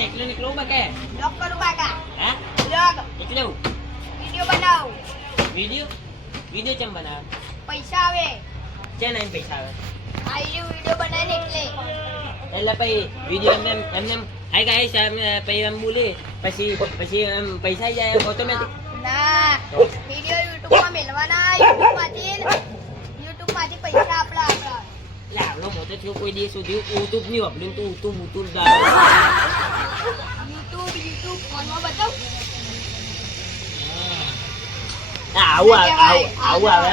એકલો નીકળો બાકે લોક કરું કાકા હે લોક એટલે વિડિયો બનાવ વિડિયો ચમ બનાવ પૈસા આવે છે ને પૈસા આવે આઈ વિડિયો બનાવીને એટલે પછી વિડિયો એમને હાય ગાઈસ પછી એમ બોલી પછી એમ પૈસા જાય ઓટોમેટિક ના વિડિયો YouTube માં મેલવાના YouTube માંથી પૈસા આપડા એટલે આવડો મોટો થયો કોઈ દિવસ સુધી યુટ્યુબ નહીં વાપર્યું તો યુટ્યુબ ફોનમાં બતાવ આવું આવે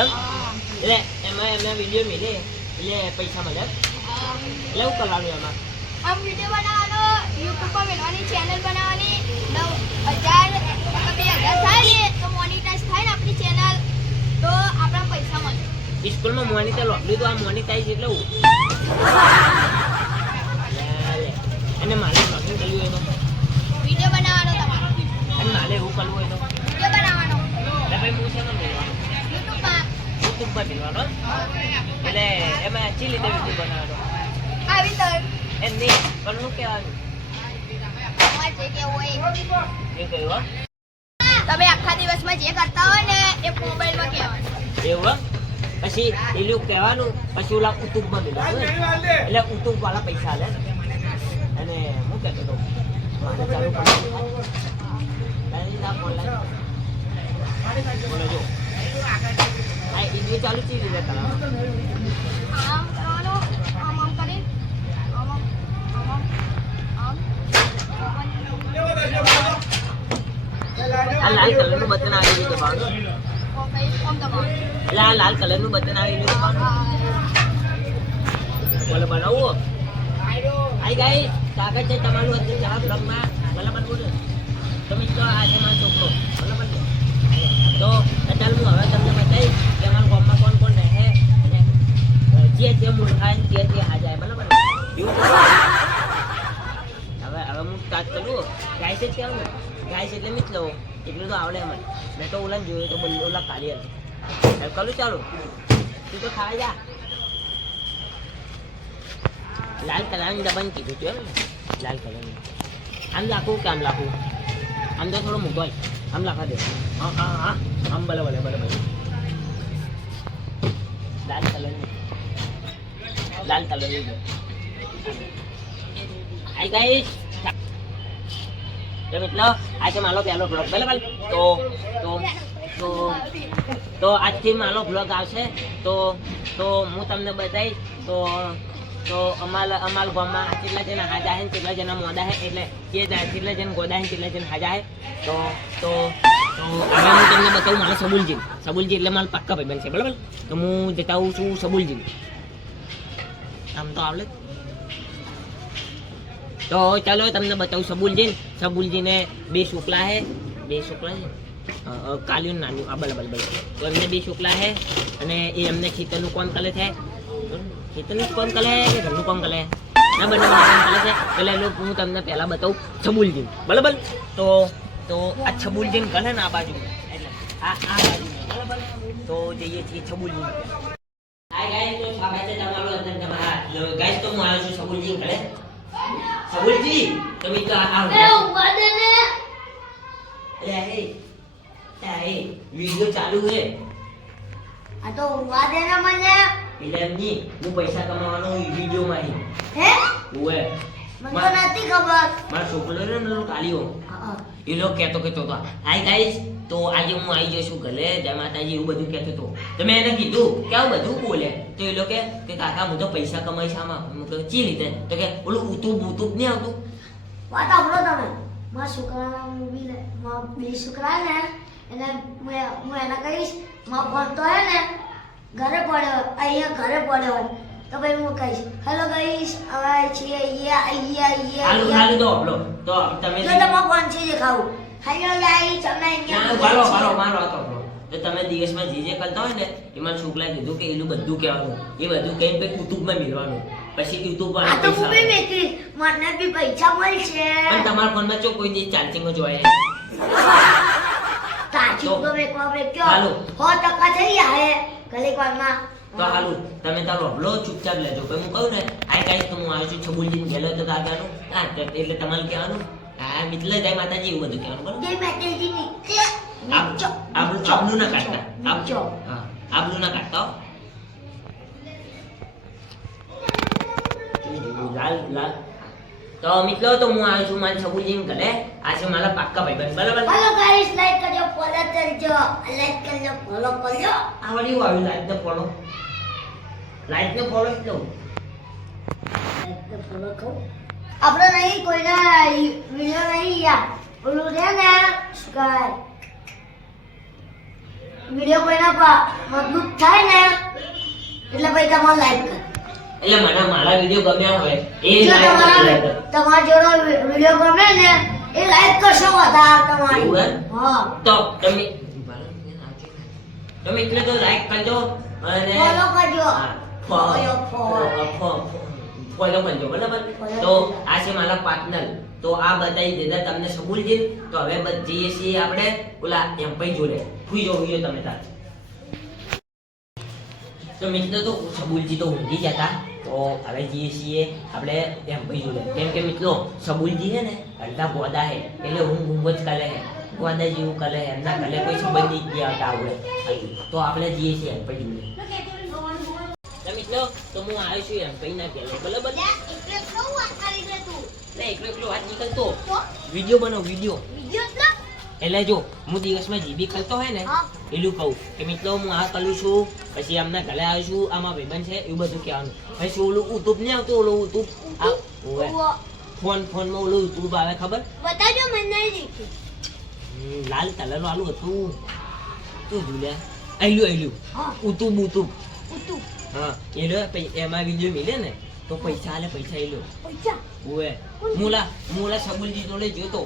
એટલે એમાં એમને વિડીયો મિલે એટલે પૈસા મળે એટલે એવું કરવાનું એમાં આમ વિડિયો બનાવવાનો YouTube પર મેલવાની ચેનલ બનાવવાની 9000 2000 થાય ને તો મોનેટાઈઝ થાય ને આપણી ચેનલ તો આપણા પૈસા મળે સ્કૂલમાં મોનિટર લોટલી તો આ મોનિટાઈઝ એટલે હું અને મારે શોપિંગ કરવું હોય તો વિડિયો બનાવવાનો તમારો અને મારે એવું કરવું હોય તો વિડિયો બનાવવાનો એટલે ભાઈ હું છે ને યુટ્યુબ પર મેળવાનો એટલે એમાં ચી રીતે વિડીયો બનાવવાનો આવી તો એમ નહીં પણ હું કહેવાનું જે કે હોય એ કહ્યું તમે આખા દિવસમાં જે કરતા હોય ને એ મોબાઈલમાં કહેવાનું એવું પછી એ લોકો કહેવાનું પછી ઓલા યુટ્યુબમાં મેળવાનું એટલે યુટ્યુબ વાળા પૈસા લે અને હું કહેતો હતો મારે ચાલુ કરવાનું બોલો જો હા એ ચાલુ ચી રીતે કરવાનું આમ કરવાનું આમ કરી આમ આ લાલ કલરનું બટન આવી ગયું દબાવવાનું એટલે આ લાલ કલરનું બટન આવી ગયું દબાવવાનું બોલો બનાવવું આઈ ગાઈસ કાગળ છે તમારું અત્યારે જવાબ બ્લોગમાં બરાબર બોલો તમે તો આજે મારો છોકરો બરાબર તો અત્યારે હું હવે તમને બતાવીશ કે અમારા ગામમાં કોણ કોણ રહે અને જે મૂર્ખાય તે હાજાય બરાબર હવે હું સ્ટાર્ટ કરું ગાય છે કેવું ગાય છે એટલે મિત્રો એટલું તો આવડે મને મેં તો ઓલા જોયું તો ઓલા કાઢી હતી કરું ચાલો તું તો ખાવા જા લાલ કલરની દબાણ કીધું તું એમ લાલ કલરની આમ લાખું કે આમ લાખું આમ તો થોડો મૂકો આમ લાખા દે હા હા હા આમ ભલે લાલ કલરની આઈ ગાઈસ તો મિત્રો આજે મારો પહેલો બ્લોગ બરાબર તો આજથી મારો બ્લોગ આવશે તો હું તમને બતાવીશ તો અમારા ગામમાં કેટલા જણા હાજા હે કેટલા જણા મોડા હે એટલે કેટલા જણા ગોદા હે કેટલા જણા હાજા હે તો હવે હું તમને બતાવું મારા સબુલજી એટલે મારા પાક્કા ભાઈબંધ છે બરાબર તો હું જતા આવું છું સબુલજી આમ તો આવડે તો ચાલો તમને બતાવું સબુલજીને બે છોકરા છે કાલિયું નાનું આ બરાબર તો એમને બે છોકરા છે અને એ એમને ખેતરનું કામ કરે છે ખેતરનું કામ કરે કે ઘરનું કામ કરે ના બંને કામ કરે છે એટલે હું તમને પહેલાં બતાવું છબુલજી બરાબર તો આ છબુલજી કરે ને આ બાજુ એટલે આ બાજુ બરાબર તો જઈએ છીએ છબુલજી હાય ગાઈસ તો સ્વાગત છે તમારું અંદર તમારા ગાઈસ તો હું આવ્યો છું છબુલજી કરે સબુલજી તમે તો આવ એ ઉભા દે ને એ વિડિયો ચાલુ છે આ તો ઉભા દે ને મને એટલે એમની હું પૈસા કમાવાનો વિડિયો માં હે ઓએ મને તો નથી ખબર મારા છોકરો ને કાલિયો એ લોકો કહેતો તો હાય ગાઈસ તો આજે હું આવી જઈશું ઘરે જય માતાજી એવું બધું કહેતો હતો તો મેં એને કીધું કે આવું બધું બોલે તો એ લોકો કે કાકા હું તો પૈસા કમાઈ છે આમાં હું કહું ચી રીતે તો કે ઓલું ઉતુબ નહીં આવતું વાત સાંભળો તમે મારા છોકરાના મૂવી બે છોકરા ને એને હું એને કહીશ મારો ફોન તો હે ને ઘરે પડ્યો અહીંયા ઘરે પડ્યો તો ભાઈ હું કહીશ હેલો ગાઈસ હવે છીએ હાલું તો આપલો તો તમે તમારો ફોન છે દેખાવું હેલો ગાઈસ અમે અહીંયા મારો હતો તો તમે દિવસમાં જે કરતા હોય ને એમાં છોકરાએ કીધું કે એનું બધું કહેવાનું એ બધું કહીને પછી યુટ્યુબમાં મિલવાનું પછી યુટ્યુબ પર આ તો મૂવી મેકી મને બી પૈસા મળશે પણ તમારા ફોનમાં જો કોઈ દી ચાર્જિંગ જોય ચાર્જિંગ તો મેકવા મેક્યો 100% થઈ જાય ઘડીક વારમાં તો હાલું તમે તારો બ્લો ચૂપચાપ લેજો પછી હું કહું ને આ કાંઈ તો હું આવ્યો છું છબુલજીને ગયેલો તો આગળનું એટલે તમારે કહેવાનું હા મિત્ર જય માતાજી એવું બધું કહેવાનું બરોબર. જય માતાજી નીચે આબલું ના કાઢતા. નીચો. હા આબલું ના કાઢતા હો. લાલ લાલ તો મિત્રો તો હું આવ્યો છું મારા સબુજી ઘરે. આ છે મારા પાક્કા ભાઈબંધ બરાબર. હાલો ગાઈસ લાઈક કરજો ફોલો કરજો લાઈક કરજો ફોલો કરજો આ વળી આવ્યું લાઈક ને ફોલો. લાઈક ને ફોલો એટલો લાઈક તો ફોલો કરો આપણો નહીં કોઈના વિડિયો નહીં યાર ઓલું છે ને સ્કાય વિડિયો કોઈના મજબૂત થાય ને એટલે ભાઈ તમારે લાઈક કરો એટલે મને મારા વિડિયો ગમ્યા હોય એ જો લાઈક તમારા જેવો વિડિયો ગમે ને એ લાઈક કરશો વધારે તમારી એવું એમ? હા તો તમે મિત્રો તો લાઈક કરજો અને ફોલો કરજો હા, ફોલો ફોલો કરજો બરાબર. તો આ છે મારા પાર્ટનર. તો આ બતાવી દીધા તમને સબુલજી. તો હવે જઈએ છીએ આપણે ઓલા એમ્પાઈ જોડે. હુઈ જાઓ તમે તાર. તો મિત્રો તો સબુલજી તો ઊંઘી જતા. તો હવે જઈએ છીએ આપણે એમ્પાઈ જોડે. કેમ કે મિત્રો સબુલજી છે ને અડધા ગોદા છે એટલે ઊંઘ જ કરે છે. ગોદા જેવું કરે એમના ઘરે કોઈ સંબંધી જ ગયા હતા આપણે. તો આપણે જઈએ છીએ એમ્પાઈ જોડે. મિત્રો તો હું આવ્યો છું એમ્પાઈ ના ઘરે બરાબર. એકલો એકલો વાત નીકળતો વિડિયો બનાવ વિડિયો. એટલે જો હું દિવસમાં જીબી કરતો હોય ને એટલું કહું કે મિત્રો હું આ કરું છું પછી આમના ઘરે આવ્યો છું આમાં ભાઈબંધ છે એવું બધું કહેવાનું. પછી ઓલું યુટ્યુબ નહીં આવતું ઓલું યુટ્યુબ ફોનમાં ઓલું યુટ્યુબ આવે ખબર બતાજો મને નહીં દેખી લાલ કલર વાળું હતું તું જુલ્યા આયલું યુટ્યુબ યુટ્યુબ ઉતું હા એમાં વિડીયો મિલે ને તો પૈસા આલે પૈસા એ લો પૈસા ઓએ મુલા સબુલજી જોડે જોતો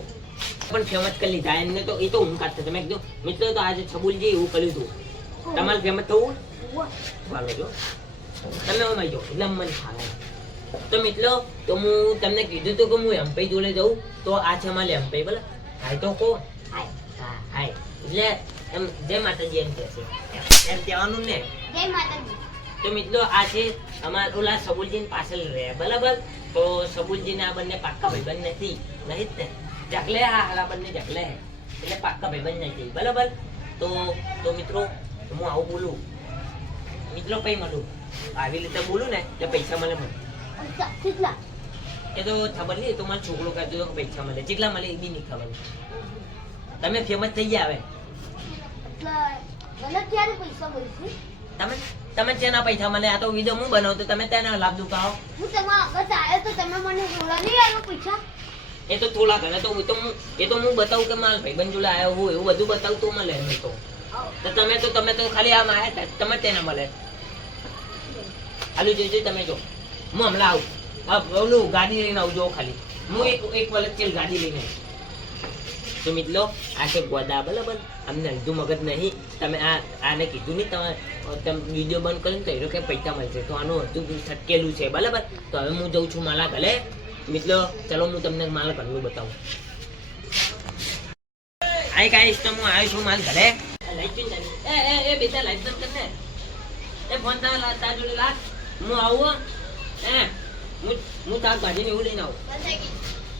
પણ ફેમસ કરી લીધા એમને. તો એ તો હું કાઢતો તમે કીધું મિત્રો તો આજે સબુલજી એવું કર્યું હતું. તમારે ફેમસ થવું ચાલો જો તમે અમારી જો એટલે મન થાય. તો મિત્રો તો હું તમને કીધું હતું કે હું એમ્પાઈ જોડે જઉં. તો આ છે અમારે એમ્પાઈ બોલે હાય તો કો હાય એટલે એમ જય માતાજી એમ કહેશે એમ કહેવાનું ને. જય માતાજી. તો મિત્રો આ છે અમારા ઓલા સબુલજી પાછળ રહે બરાબર. તો સબુલજી ને આ બંને પાક્કા ભાઈબંધ નથી નહીં જ ને જકલે આ બંને જકલે એટલે પાક્કા ભાઈબંધ નથી બરાબર. તો મિત્રો હું આવું બોલું મિત્રો પૈ મળું આવી રીતે બોલું ને એટલે પૈસા મળે મને. પૈસા કેટલા એ તો ખબર નહીં. તો મારો છોકરો કરજો પૈસા મળે જેટલા મળે એ બી નહીં ખબર. તમે ફેમસ થઈ ગયા હવે. મને ક્યારે પૈસા મળશે તમે તેના પૈસા મળે. આ તો વિડીયો હું બનાવતો તમે તેના લાભ દુખાવો. હું તમારા આગળ આવ્યો તો તમે મને બોલા નહીં આવ્યો પૈસા એ તો થોડા ઘણા તો હું બતાવું કે મારા ભાઈબંધ જોડે આવ્યો હું એવું બધું બતાવું તો મળે એમ તો. તમે તો ખાલી આમ આવ્યા હતા તમે તેને મળે. હાલું જોઈજો તમે જો હું હમણાં આવું ઓલું ગાડી લઈને આવજો ખાલી. હું એક વરસ ચેલ ગાડી લઈને. તો મિત્રો આ છે ગોદા બરાબર. અમને અડધું મગજ નહીં. તમે આને કીધું નહીં તમે વિડીયો બંધ કરીને તો એ કે પૈસા મળશે. તો આનું હતું છટકેલું છે બરાબર. તો હવે હું જઉં છું મારા ઘરે. મિત્રો ચલો હું તમને મારા ઘરનું બતાવું. આઈ ગાઈસ તો હું આવ્યો છું મારા ઘરે. એ બેટા લાઈટ બંધ કર ને. એ ફોન તાર જોડે લાગ. હું આવું હું તાર ગાડીને એવું લઈને આવું.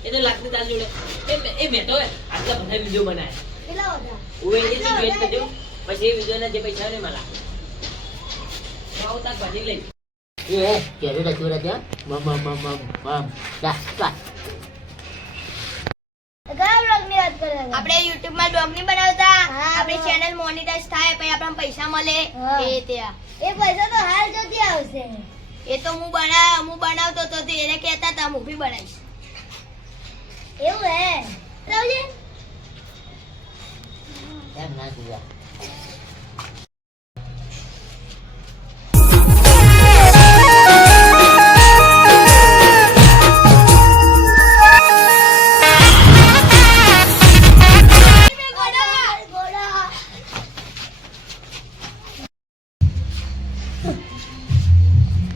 એ તો લાગતી તાર જોડે એ મેં તો આટલા બધા વિડીયો બનાવ્યા. કેટલા બધા હું એની જોઈટ કરજો પછી એ વિડીયોના જે પૈસા ને મારા આવું તાર ગાડી લઈ. Quiero la chura ya. Mam. Ya, ya. કયા બ્લોગની વાત કરે છે? આપણે YouTube માં બ્લોગ નહીં બનાવતા હા, આપણી બરાબર. ચેનલ મોનેટાઈઝ થાય પછી આપણને પૈસા મળે હા. એ ત્યાં એ પૈસા તો હાલ જતી આવશે એ તો હું બનાવતો તો તે એને કહેતા હતા હું બી બનાવીશ એવું હે રાવજી Em nãy chưa.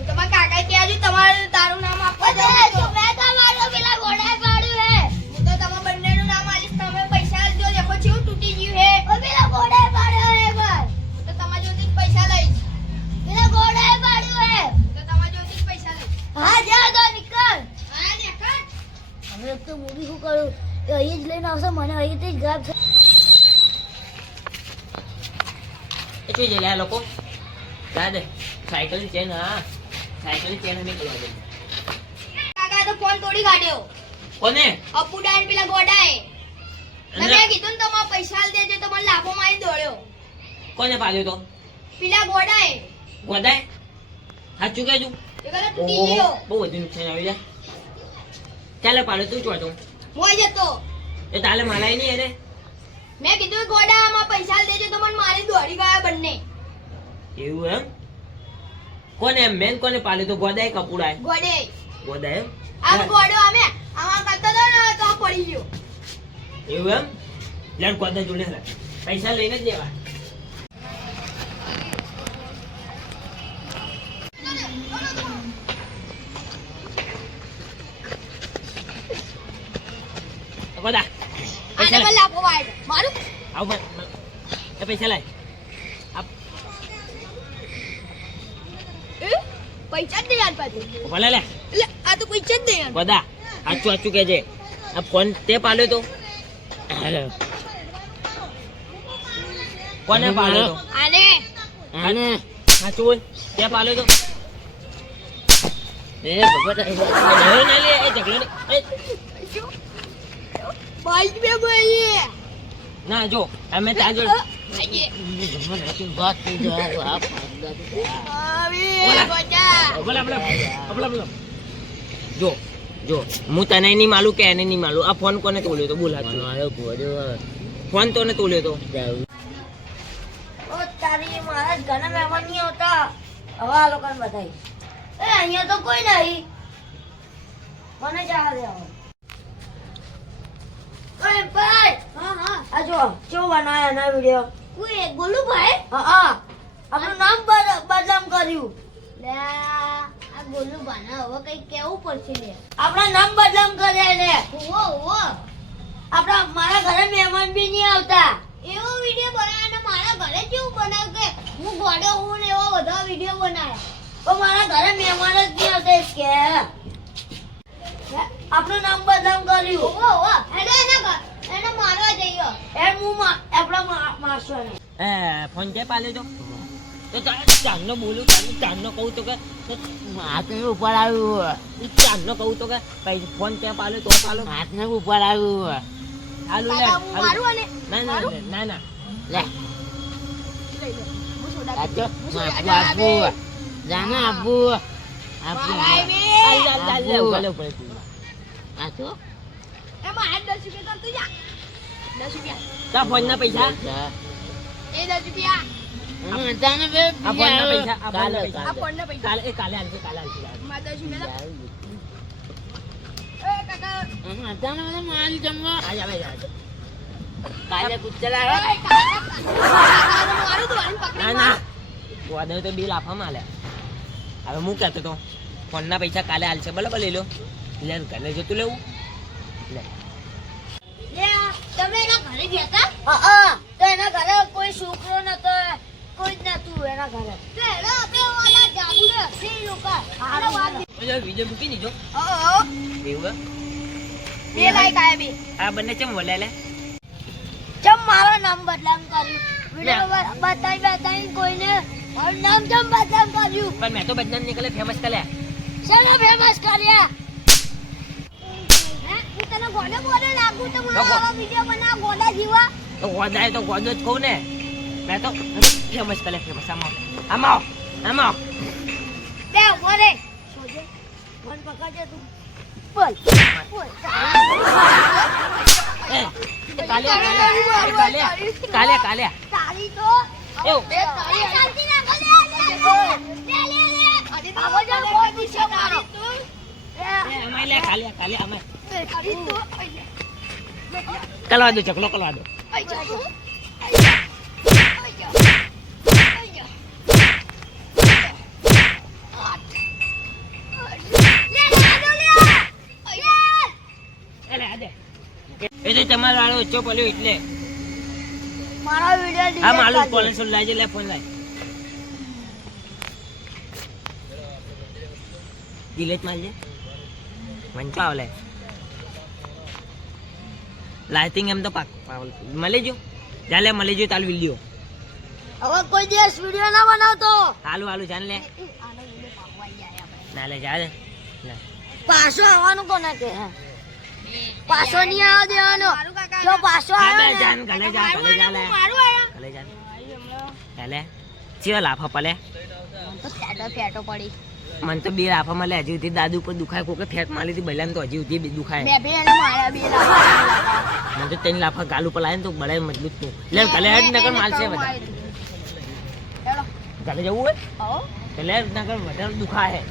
તમારા કાકા ત્યાં હજુ તમારે તારું નામ આપવા જવું મેં તમારો પેલા ઘોડા પાડ્યું હે હું તો તમારા બંનેનું નામ આલીશ તમે પૈસા આલજો દેખો કેવું તૂટી ગયું હે ઓ પેલા ઘોડા અહીંથી જ ગાયબ એ જોઈ જાય આ લોકો દાદા સાયકલ ચેન હા સાયકલ ચેન નીકળવા દે કાકા તો ફોન તોડી કાઢ્યો કોને અપુડા ને પેલા ગોડાએ તમે કીધું ને તમારા પૈસા આલ દેજો તો મને લાભો મારી દોડ્યો કોને પાડ્યો તો પેલા ગોડાએ ગોદાય સાચું કહેજો એ કદાચ તૂટી ગયો બહુ બધું નુકસાન આવી જાય ચાલે પાડો તું ચોટો મોય જતો એ તાલે માલાય નહીં એને મેં કીધું ગોડા આમાં પૈસા આલ દેજો તો મને મારી દોડી ગયા બંને એવું એમ કોને એમ મેન કોને પાડ્યો તો ગોદાય કપૂડાય ગોડે ગોદાય એમ આમ ગોડો અમે આમાં કરતો તો ને તો આ પડી ગયો એવું એમ લેન ગોદા જોડે લે પૈસા લઈને જ દેવા ગોદા આને પૈસા મને લે લાભો વાય મારું આવ એ પૈસા લાય પૈસા જ દે યાર પાછું ભલે લે એટલે આ તો પૈસા જ દે યાર ગોદા આચું આચું કહેજે આ ફોન તે પાડ્યો તો કોને પાડ્યો તો આને આને સાચું બોલ તે પાડ્યો તો એ ભગવત ઝઘડો ના લે એ ઝઘડો નહીં. બાઈક બે ભાઈ ના જો અમે ત્યાં જોડે વાત થઈ જાય આપ આવી ગોડા બોલા જો જો હું તને નહીં માલું કે એને નહીં માલું આ ફોન કોને તોડ્યો તો બોલ હાચું. મારો ગોડો ફોન તોને તોડ્યો તો ઓ તારી મારા ઘણા મહેમાન નહીં આવતા હવે આ લોકોને બતાવી એ અહીંયા તો કોઈ નહીં મને જવા દે હવે ઓય ભાઈ હા હા આ જો કેવો બનાવ્યો એના વિડીયો કોઈ ગોલું ભાઈ હા આપણું નામ બદનામ કર્યું લે આ ગોલું ભાના હવે કઈ કેવું પડશે લે આપણા નામ બદનામ કર્યા એને ઓવો આપણા મારા ઘરે મહેમાન બી નહીં આવતા એવો વિડિયો બનાવ્યો ને મારા ઘરે કેવું બનાવ કે હું ગોડો હું ને એવો બધા વિડિયો બનાવ્યા પણ મારા ઘરે મહેમાન જ નહીં આવતા કે આપણું નામ બદનામ કર્યું ઓવો એને મારવા જઈએ એમ હું આપણા મારશો એને એ ફોન ક્યાં પાડ્યો તો ચાંદનો બોલું ચાંદનો કહું તો કે હાથને ઉપર આવ્યું ચાંદનો કહું તો કે ફોન ક્યાં પાડ્યો તો પાડો હાથને ઉપર આવ્યું હાલું લે કાકા, હું મારું અને ના ના લે લઈ લે હું સોડા આજો હું સોડા આપવું જાને આપવું આપવું મારાય બે આજો એમાં 10 રૂપિયા તો જા 10 રૂપિયા તા ફોન ના પૈસા એ 10 રૂપિયા જાને બે આ ફોન ના પૈસા આ ફોન ના કાલે, પૈસા આ ફોન ના પૈસા કાલે આલજે મારા 10 રૂપિયા એ કાકા જાને બધા માલ જમવા આજ આવે કાલે કુચલા એ કાકા મારું તો આને ના પકડી ના ગોદે તો બિલ આપવામાં આલ્યા હવે હું કહેતો તો ફોન ના પૈસા કાલે આલશે બરાબર લઈ લો લે ઘરે જતું લેવું લે લે તમે એના ઘરે ગયા તો એના ઘરે કોઈ છોકરો નતો કોઈ જ નતું એના ઘરે હતા તો એનો આપણે ઓલા જાદુ ને હસી લોકો આનો વાત ઓલો વિડિયો મૂકી દીધો એવું બે લાઈક આયા બે આ બંને ચમ વલે લે ચમ મારું નામ બદનામ કર્યું વિડિયો બતાવી કોઈને મારું નામ ચમ બદનામ કર્યું પણ મેં તો બદનામ નીકળે ફેમસ કરે શેનો ફેમસ કર્યા હે હું તને ગોડે બોલે લાગુ તો મને લોકો. આવા વિડિયો બનાવ ગોડા જીવા તો ગોદાય તો ગોદો જ કહું ને મેં તો ફેમસ કરે ફેમસ આમાં બે બોલે સોજે ફોન પકડજે તું બોલ બોલ કાલે તારી તો એવું. બે તારી શાંતિ ના ગલે લે બાબો જા કોઈ પૂછો મારો અમાય લે કાલે અમાય તારી તો કલવા દો ચકલો કલવા દો એ તો તમારો વાળો ઓછો પડ્યો એટલે મારા વિડિયો આ માલું કોલેજ લાજે લે ફોન લાય ડિલેટ મારજે મંચો આવલે લાઇટિંગ એમ તો મળી જો ચાલે મળી જો તાલ વિડીયો હવે કોઈ દિવસ વિડીયો ના બનાવતો. હાલું હાલું જાન લે ના લે જા લે પાછો આવવાનું કોને કે હે? પાછો નહીં આવવા દેવાનો. જો પાછો હા, આવે બે ને જાન ગલે જા ગલે જા લે ગલે જા ચાલે ચિયો લાફા પલે તો ફેટો પડી મને તો બે લાફા મળે હજી સુધી દાદુ ઉપર દુખાય કોકે ફેટ મારી હતી બૈલાને તો હજી સુધી દુખાય બે અને મારા બે લાફા મને તો તેની લાફા ગાલ ઉપર લાવે ને તો બળે મજબૂત તું લે ગલે હેડ નગર માલશે બધા ચાલો ગલે જવું હોય આવો એટલે નગર વધારે દુખાય